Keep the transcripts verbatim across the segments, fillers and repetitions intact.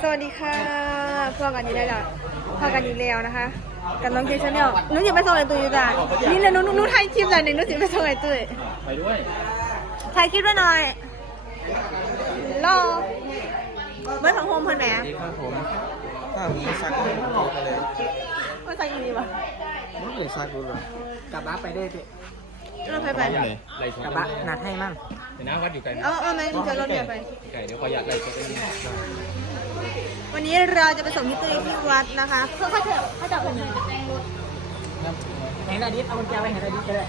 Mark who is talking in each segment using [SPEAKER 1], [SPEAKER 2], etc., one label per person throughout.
[SPEAKER 1] วัสดีค่ะพวกกันนี้ได้แล้วพวกกันนี้แล้วนะคะกับน้องเจชแนลหนูจะไปส่งไอ้ตุ้ยจ้ะนี่เลยหนูหนูถ่ายคลิปเลยหนึ่งหนูจะไปส่งไอ้ตุ้ย
[SPEAKER 2] ไปด้วย
[SPEAKER 1] ถ่ายคลิปด้วยหน่อยรอเมื่อสังคมเพื่อนแหม
[SPEAKER 2] ดีครับผมถ้าผมซักก็เลย
[SPEAKER 1] ว่าใส่อีนี่ปะ
[SPEAKER 2] ไม่เลยซักดูเลยกลับบ้านไปได้พี่
[SPEAKER 1] เราไปไป
[SPEAKER 2] กลับบ้านนัดให้มั่งเดี๋ยวน้าวัดอยู่ไกล
[SPEAKER 1] เออเออแม่จะรถเดียวไป
[SPEAKER 2] ไกลเดี๋ยวขออยากไล่ตัวนี้
[SPEAKER 1] วันนี้เราจะไปส่งพี่ตุ้ยที่วัดนะคะเพื่อเขาเถอะเขาจะคนไหน
[SPEAKER 2] เห็นอะไรดิเอาคนแก้วไปเห็นอะไรดิก็ได้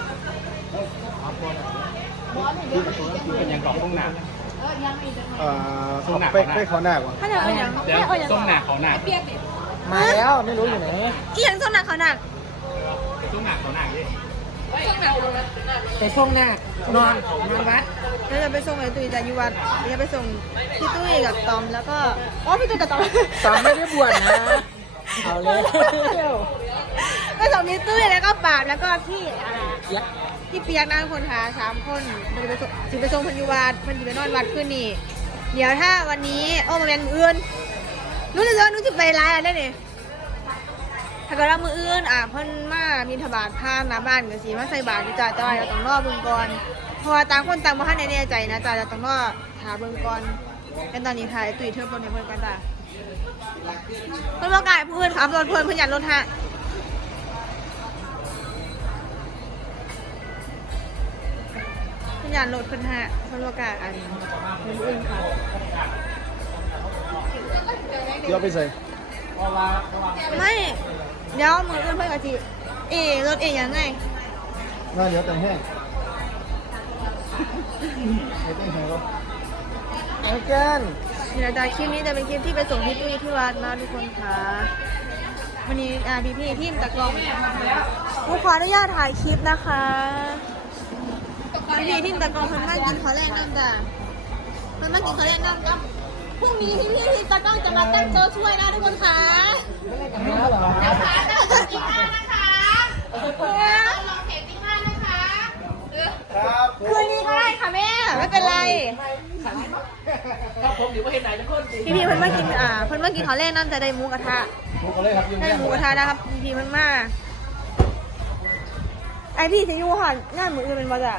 [SPEAKER 2] เป็นยังกรอบต้มหนา
[SPEAKER 3] เอ่อส้มหนาไปขอหน้ากว่า
[SPEAKER 1] เขาจะเอาอย่าง
[SPEAKER 2] เดี๋ยวส้มหนาเขาหนา
[SPEAKER 3] มาแล้วไม่รู้อยู่ไหน
[SPEAKER 1] อีหยังส้มหนักเขาหนัก
[SPEAKER 2] ส้มหนาเขาหนาดิ
[SPEAKER 3] แต่ช่วงหน้านอนนอนวัด
[SPEAKER 1] เราจะไปส่งไอ้ตุ้ยจากยุวัดเราจะไปส่งพี่ตุ้ยกับตอมแล้วก็อ๋อพี่ตุ้ยกับตอม
[SPEAKER 3] ตอมไม่ได้บวชนะเอาเลย
[SPEAKER 1] ไปส่งพี่ตุ้ยแล้วก็ปราบแล้วก็พี่พี่เปียกนั่งคนหาสามคนมันจะไปส่งจะไปส่งพันยุวัดมันจะไปนอนวัดขึ้นนี่เดี๋ยวถ้าวันนี้โอ้มาเป็นอื่นนู้นจะนู้นจะไปไลน์อะไรเนี่ยถ้าเกิดเรามืออื่นอ่ะเพิ่นมามีถบาทผ้าหน้าบ้านก็สิมาใส่บาตรจ่าจอยเราต้องรอเบิ่งก่อนเพราะว่าต่างคนต่างบ่ทันได้แน่ใจนะจ่าเราต้องรอหาเบิ่งก่อนกันตอนนี้ถ่ายตุ้ยเทิร์บนให้เพิ่นกันจ้ะเพิ่นบ่กล้าเพิ่นขับรถเพิ่นเพิ่นยันรถฮะเพิ่นยันรถเพิ่นฮะเพิ่นบ่กล้าอันมืออื่นค่ะ
[SPEAKER 3] เดี๋ยวไปใส่
[SPEAKER 1] ไม่เดี๋ยวมืออื่นเพิ่นก็สิเอรถเอยังไง
[SPEAKER 3] น่าเดี๋ยวแต่งแห้งไม่แต่งแห้งก็เอาเกิน
[SPEAKER 1] เดี๋ยวจากคลิปนี้จะเป็นคลิปที่ไปส่งพี่ตุ้ยที่วัดนะทุกคนค่ะวันนี้อ่าพี่พี่ทีมตะกล้องหนูขออนุญาตถ่ายคลิปนะคะพี่พี่ทีมตะกล้องเพิ่นมากินข้าวแรงน้ำจ้ะเพิ่นมากินข้าวแรงน้ำจ้ะพรุ่งนี้พี่พี่ทีมตะกล้องจะมาตั้งโต๊ะช่วยนะทุกคนค่ะเดี๋ยวขาตั้งโต๊ะอีกห้านะคะลองเห็นอีกห้านะคะคืนนี้ก็ได้ค่ะแม่ไม่เป็นไรพี่พี่เพิ่นมากินอ่าเพิ่นมากินข้าวแรกนั่นจะได้หมูกระทะได้หมูกระทะนะครับพี่พี่เพิ่นมาไอพี่จะอยู่หันงานมืออื่นเป็นบ่จ้ะ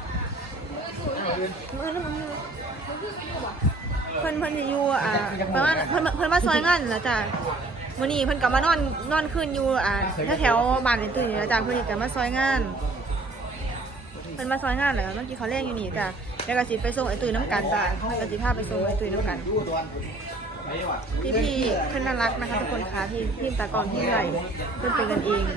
[SPEAKER 1] มืออื่นมือเพิ่นเพิ่นจะอยู่อ่าประมาณเพิ่นเพิ่นมาซอยงานแล้วจ้ะมื้อนี้เพิ่นกลับมานอนนอนคืนอยู่อ่าแถวๆบ้านตื่นนี่แล้วจ้ะเพิ่นกลับมาซอยงานเพิ่นมาซอยงานแล้วเมื่อกี้เขาเรียกอยู่นี่จ้ะแล้วก็สิไปส่งไอ้ตุ้ยน้ำกันจ้ะก็สิพาไปส่งไอ้ตุ้ยน้ำกันพี่พี่เพิ่นน่ารักนะคะทุกคนค่ะพี่พี่ตากรพี่ใหญ่เพิ่นเป็นกันเอง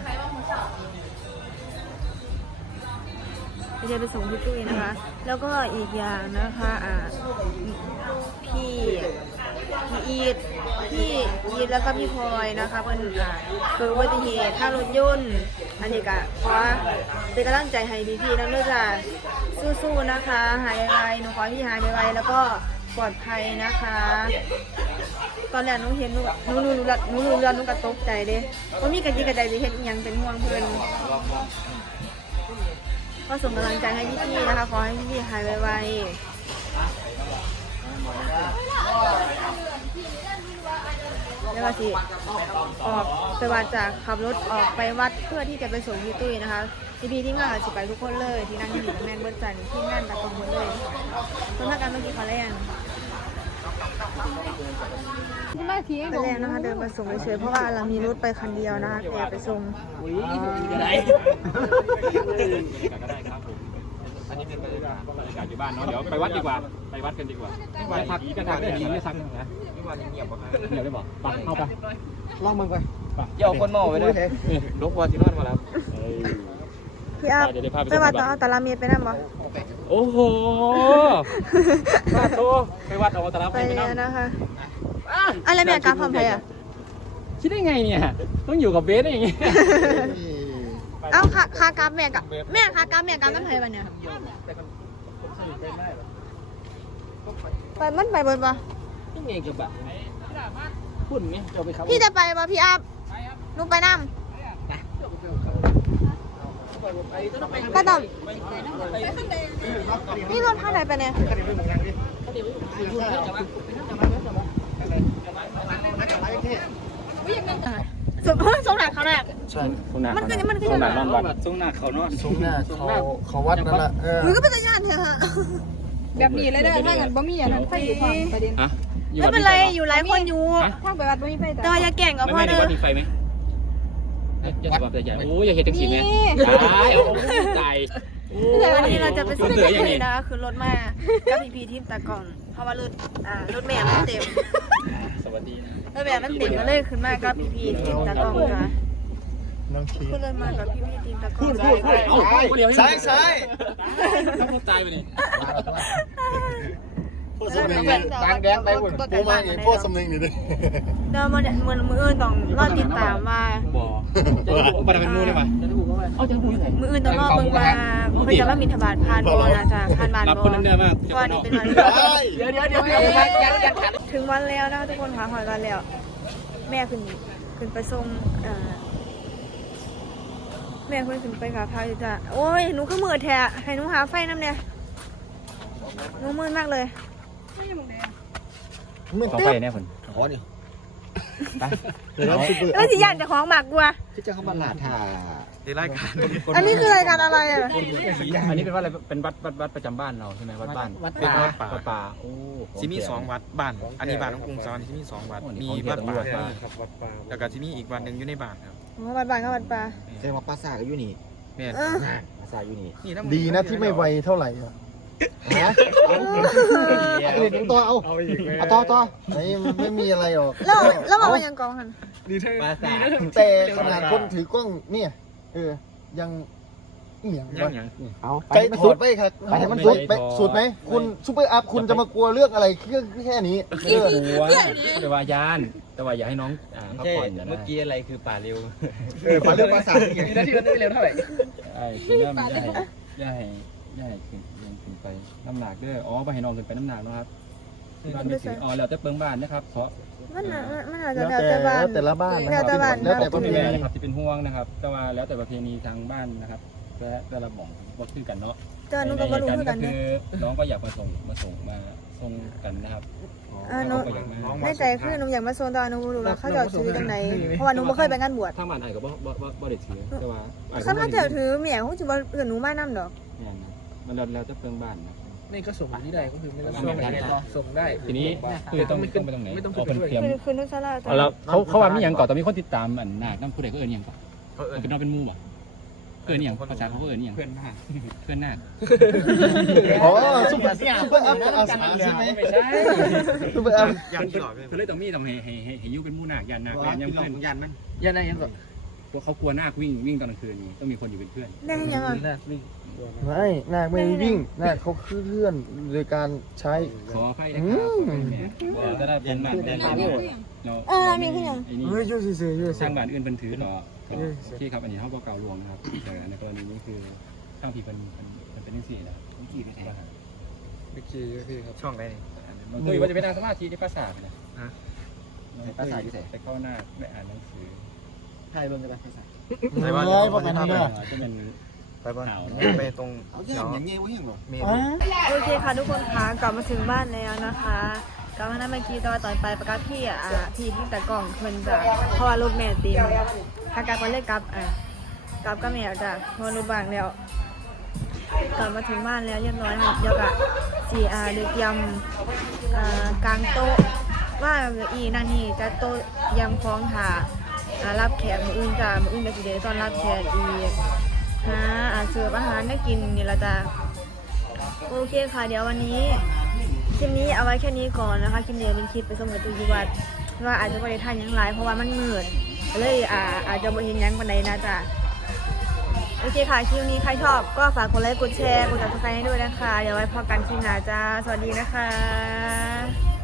[SPEAKER 1] จะไปส่งพี่ตุ้ยนะคะแล้วก็อีกอย่างนะคะอ่าพี่พี่อีดพี่อีดแล้วก็พี่พลอยนะคะเพิ่นอ่าเกิดอุบัติเหตุทางรถยนต์อันนี้ก็ขอเป็นกำลังใจให้พี่พี่น้ำเลือดจ้ะสู้ๆนะคะหายไวหนูขอที่หายไวแล้วก็ปลอดภัยนะคะตอนแรกหนูเห็นหนูหนูหนูหนูหนูเรือหนูก็ตกใจเด้ว่ามีกระจิกกระใจสิเห็นอีหยังเป็นห่วงเพิ่นก็ส่งกำลังใจให้พี่ๆนะคะขอให้พี่ๆหายไวๆแล้วก็สิออกไปวัดจากขับรถออกไปวัดเพื่อที่จะไปส่งพี่ตุ้ยนะคะพี่ๆที่งานสิไปทุกคนเลยที่นั่งอยู่แม่นเบิร์ดจันที่นั่นตะกงหมดเลยคนทักกันเมื่อกี้เขาเล่นไปแล้วนะคะเดินมาส่งเฉยๆเพราะว่าเรามีรถไปคันเดียวนะคะแต่ไปส่ง
[SPEAKER 2] ก็ได้ครับผมอันนี้เป็นบรรยากาศบรรยากาศอยู่บ้านเนาะเดี๋ยวไปวัดดีกว่าไปวัดกันดีกว่าไปพักกันทักได้ดีไม่ซักนะไม่วันเงียบเงียบได้บอกไปเข้าไป
[SPEAKER 3] ลองมึงไป
[SPEAKER 2] อย่าเอาคนเมาไปเลยลบวาซินอนมาแล้ว
[SPEAKER 1] พี่อาไปวัดต่อตาลามีไปนั่นบ่
[SPEAKER 2] โอ้โหมาโตไปวัดเอาตาลาไปนั่น
[SPEAKER 1] นะคะอะไรแม่กราฟพร้อมไปอ่ะ
[SPEAKER 2] คิดได้ไงเนี่ยต้องอยู่กับเบสอย่างงี้
[SPEAKER 1] เอ้าคาคากราฟแม่กับแม่คากราฟแม่กราฟนั่นไผบ้านเนี่ยไปมันไปเบิดป่ะ
[SPEAKER 2] นี่ไงเกี่ยวกับพุ่นไงจะไปครับ
[SPEAKER 1] พี่จะไปป่ะพี่อาบหนูไปน้ำไปต่อนี่รถท่าไหนไปเนี่ยทรงหนักเขาแหละ
[SPEAKER 3] ใช่
[SPEAKER 2] ส่งหน้า
[SPEAKER 1] มันก็มันก็
[SPEAKER 2] ส่งหน้านอนวัด
[SPEAKER 4] ส่งหน้าเขาเนาะ
[SPEAKER 3] ทรงหน้าเขาเขาวัดนั่นแหละเออ
[SPEAKER 1] มันก็เป็นสัญญาณเถอะฮะ
[SPEAKER 5] แบบนี้เลยเด้อถ้างั้นบ่มีอันนั้นไฟอยู่ความประเด็น
[SPEAKER 2] ฮะ
[SPEAKER 1] ไม่เป็นไรอยู่หลายคนอยู่
[SPEAKER 5] ทางไปวัดบ่มีไฟแต่
[SPEAKER 1] แต่ว่าอย่าแก่งกับ
[SPEAKER 2] ไม่
[SPEAKER 1] พ่อ
[SPEAKER 2] ไม่ได้
[SPEAKER 1] เด้อ
[SPEAKER 2] วัดมีไฟไหมอย่าสบายใจโอ้ยอย่าเห็นจังสีไหมตายเอาใจ
[SPEAKER 1] วันนี้เราจะไปซื้อที่นี่นะคือรถมากับพีพีทีมตากล่องเพราะว่ารถอ่ารถแม่มันเต็ม
[SPEAKER 2] สวัสดี
[SPEAKER 1] รถแม่มันเต็มก็เลยขึ้นมากับพีพีทีมตากล่องค่ะ
[SPEAKER 3] น้องคี
[SPEAKER 1] ขึ้นเลยมากับพีพีทีมตากล่อง
[SPEAKER 2] เอาเดี๋ยว
[SPEAKER 3] ซ้ายซ้าย
[SPEAKER 2] ต้องตายไปนี่
[SPEAKER 3] พวกสำเนียงนี่ต่างแดนไปหมดกูมาไงพวกสำเนียงนี่ดิ
[SPEAKER 1] เดินมาเนี่ยมือมืออื่นต้องรอติดตามว่า
[SPEAKER 2] บ่มาทำเป็นมูได้ไหมเอาจะมูยังไง
[SPEAKER 1] มืออื่นต้องรอเบิ่งว่าเพิ่นจะมาบิณฑบาตผ่านบ่นะจ๊ะผ่านบ้าน
[SPEAKER 2] รับ
[SPEAKER 1] บ่
[SPEAKER 2] คนนั้นเดิมมาก
[SPEAKER 1] เพราะว่านี่เป็นวัน
[SPEAKER 2] เดี๋ยวเดี๋ยวเดี๋ยวเดี๋ยวยังยังขัด
[SPEAKER 1] ถึงวันแล้วนะทุกคนค่ะหอยวันแล้ว แม่ขึ้นขึ้นไปส่งเอ่อแม่ขึ้นขึ้นไปกับพาอยู่จ้ะโอ้ยหนูก็มืดแท้ให้หนูหาไฟน้ำเนี่ยหนูมืดมากเลย
[SPEAKER 3] ไม่
[SPEAKER 2] ขอ
[SPEAKER 3] เต้
[SPEAKER 2] ไป
[SPEAKER 3] น
[SPEAKER 2] เนี่ยคน
[SPEAKER 3] ขอดิเดี๋ยวเราซุปเปอร์
[SPEAKER 1] แล้วสิย่านจะของหมากกลัว
[SPEAKER 3] ที่จะเข้ามาหลาท่า
[SPEAKER 4] ในรายการ
[SPEAKER 1] อันนี้คือรายการอะไรอ่ะ
[SPEAKER 2] อันนี้เป็นวัดอะไรเป็นวัดวัดวัดประจำบ้านเราใช่ไหมวัดบ้าน
[SPEAKER 3] วัด
[SPEAKER 4] เป็น
[SPEAKER 3] ป่า
[SPEAKER 4] วัดป่า
[SPEAKER 2] วัดป่าโอ้
[SPEAKER 4] ที่มีสองวัดบ้านอันนี้บ้านของกรุงสวรรค์ที่มีสองวัดมีวัดป่าแล้วก็ที่มีอีกวัดหนึ่งอยู่ในบ้านครับ
[SPEAKER 1] อ๋อวัดบานกับวัดป่า
[SPEAKER 3] แสดงว่าปราสาทก็อยู่นี่
[SPEAKER 4] แม่น
[SPEAKER 1] เออ
[SPEAKER 3] ปราสาทอยู่นี่
[SPEAKER 4] นี่
[SPEAKER 3] ดีนะที่ไม่ไวเท่าไหร่อะฮะเล่นต่อเอาเอาต่อต่อไม่ไม่มีอะไรหรอก
[SPEAKER 1] แล้วแล้วบอกว่ายังกองหัน
[SPEAKER 2] ปราสาท
[SPEAKER 3] แต่ขนาดคนถือกล้องเนี่ยเออยังเหนียง
[SPEAKER 4] ยังยัง
[SPEAKER 3] เอาใจถอดไปครับไปให้มันสุดไปสุดไหมคุณซูเปอร์อัพคุณจะมากลัวเรื่องอะไรแค่แค่นี้เออ
[SPEAKER 2] หัวแต่ว่ายานแต่ว่าอย่าให้น้องอ่าพักผ่อนอย่า
[SPEAKER 4] เมื่อ
[SPEAKER 2] นะ
[SPEAKER 4] กี้อะไรคือป่าเร็ว
[SPEAKER 3] เออมาเรื่องภาษาทไง
[SPEAKER 4] นาทีนั้นเร็วเท่าไหร่
[SPEAKER 2] ไอ้คือเริ่มย่าให้ย่าให้ย่าให้ขึ้นขึ้นไปน้ำหนักด้วยอ๋อไปให้น้องขึ้นไปน้ำหนักนะครับบ้านไม่ถืออ๋อแล้วแต่เปิงบ้านนะครับเพราะ
[SPEAKER 1] มันน่ะมันอาจจะ
[SPEAKER 3] แล้ว
[SPEAKER 1] แล้ว
[SPEAKER 3] แต่
[SPEAKER 1] แต่บ้าน
[SPEAKER 3] แล้วแต่ละบ้านนะค
[SPEAKER 1] แล้
[SPEAKER 3] รั
[SPEAKER 1] วแต่บ้าน
[SPEAKER 3] แล้วแต่
[SPEAKER 2] ก็
[SPEAKER 3] ประเพ
[SPEAKER 2] มี
[SPEAKER 3] ณี
[SPEAKER 2] แม่นะครับที่เป็นห่วงนะครับแต่ว่าแล้วแต่ประเพณีทางบ้านนะครับแต่แต่ละหม่องก็คือกันเนาะ
[SPEAKER 1] เจอหนูก็บ่รู้คือกัน
[SPEAKER 2] คื
[SPEAKER 1] เด้
[SPEAKER 2] อน้องก็อยากมาส่งมาส่งมาส่งกันนะครับ
[SPEAKER 1] อ่าหนู
[SPEAKER 2] ก็อยากมา
[SPEAKER 1] ในใจคือหนูอยากมาโซนตอนหนูบ่รู้แล้วเขาจะเอาซื้อจังไดเพราะว่าหนูบ่เคยไปงานบวช
[SPEAKER 2] ทางบ้านไอ้ก็บ่บ่บ่บ่ได้ถือแต่ว่าอ้
[SPEAKER 1] คันเขาจะถือเมียคงสิบ่เอิ้นหนูมานำดอก
[SPEAKER 2] เนี่ยนะมันแล้วแล้วแต่เปิงบ้านนะ
[SPEAKER 4] นี่ก็ส่งที่ใดก็คือไม่ต้อง
[SPEAKER 2] ส่งได้
[SPEAKER 4] ส่งได้
[SPEAKER 2] ทีนี้คือต้องต้องไปตรงไหน
[SPEAKER 4] ไม่ต้อง
[SPEAKER 2] เอาเป็นเทียม
[SPEAKER 1] คือคือนุสลา
[SPEAKER 2] เอาแล้วเขาเขาว่ามีอย่างก่อนแต่มีคนติดตามอันนาคน้ำผู้ใดก็เอิญอย่างก่อนมันเป็นน้องเป็นมู่บ่เอิญอย่างภาษาเขาเอิญอย่างเพื่อนนาคเพื่อนนาค
[SPEAKER 3] อ๋อซุปเปอร์ซุปเปอร์อัพอาสาใช่ไหม
[SPEAKER 2] ไม่ใช่
[SPEAKER 3] ซุปเปอร์อัพ
[SPEAKER 4] ยันที่หลอด
[SPEAKER 2] คือเลยต้องมีต้องให้ให้ให้ให้ยุเป็นมู่นาคยันนาคยันยังเพื่อน
[SPEAKER 4] ยันมันยันอะไรยันก่อน
[SPEAKER 2] พวกเขากลัวนาควิ่งวิ่งตอนกลางคืนต้องมีคนอยู่เป็นเพื่อน
[SPEAKER 1] ได้ยังอ่ะ
[SPEAKER 3] ไม่นาคไม่วิ่งนาคเขาเคลื่อนโดยการใช้
[SPEAKER 2] ขออภัยนะครับจะได้เป็นบ้านได้เรา
[SPEAKER 1] เออมีคือหยัง
[SPEAKER 2] ไอ้นี่
[SPEAKER 3] เฮ้ยยุ่งซื่อๆยุ่ง
[SPEAKER 2] สร้างบ้านอื่นเป็นถือต่อที่ครับอันนี้เขาก็เก่าลวงนะครับแต่ในกรณีนี้คือข้างพี่เป็นเป็นเป็นสี่นะกี่ไม่ใช่
[SPEAKER 4] เมื่อกี้พี่ครับช่องไหน
[SPEAKER 2] มันคุยว่าจะไปนั่งสมาธิที่ภาษาเนี่ย
[SPEAKER 3] ภาษาอยู่ไหน
[SPEAKER 2] ไปเข้าหน้าไม่อ่านหนังสือ
[SPEAKER 3] ไทยเบิ่งกันภาษา
[SPEAKER 4] ไหน
[SPEAKER 3] ไ
[SPEAKER 4] ว่า
[SPEAKER 3] ประมาณนั้นเด้อ
[SPEAKER 2] จะเป็น
[SPEAKER 4] ไปบ้านไปตรง
[SPEAKER 3] เอาอย่างอย่างเงี้ยว่าอย่างหรอ
[SPEAKER 4] เมน
[SPEAKER 1] โอเคค่ะทุกคนคะกลับมาถึงบ้านแล้วนะคะกลับมานั่นเมื่อกี้ตอนตอนไปประกาศที่อ่ะพี่ที่ตะกล่องเพิ่นจะเพราะว่าลูกแม่ตีมถ้ากลับก็เลยกลับอ่ะกลับก็แม่จ้ะเพราะรถบางแล้วกลับมาถึงบ้านแล้วเรียบร้อยค่ะเดี๋ยวก็สีอ่าเด็กยำอ่ากลางโต๊ะว่าอีนั่นนี่จะโต๊ะยำคล้องถาอ่ารับแขกมื้ออื่นจ้ะมื้ออื่นก็สิได้ต้อนรับแขกอีกหาอ่าเสิร์ฟอาหารได้กินนี่ละจ้ะโอเคค่ะเดี๋ยววันนี้คลิปนี้เอาไว้แค่นี้ก่อนนะคะคลิปนี้เป็นคลิปไปสมุทรตุยุวัดว่าอาจจะไม่ได้ทานหยังหลายเพราะว่ามันมืดก็เลยอ่าอาจจะไม่เห็นหยังปานใดนะจ๊ะโอเคค่ะคลิปนี้ใครชอบก็ฝากกดไลค์กดแชร์กดติดตามให้ด้วยนะคะเดี๋ยวไว้พบกันคลิปหน้าจ้าสวัสดีนะคะ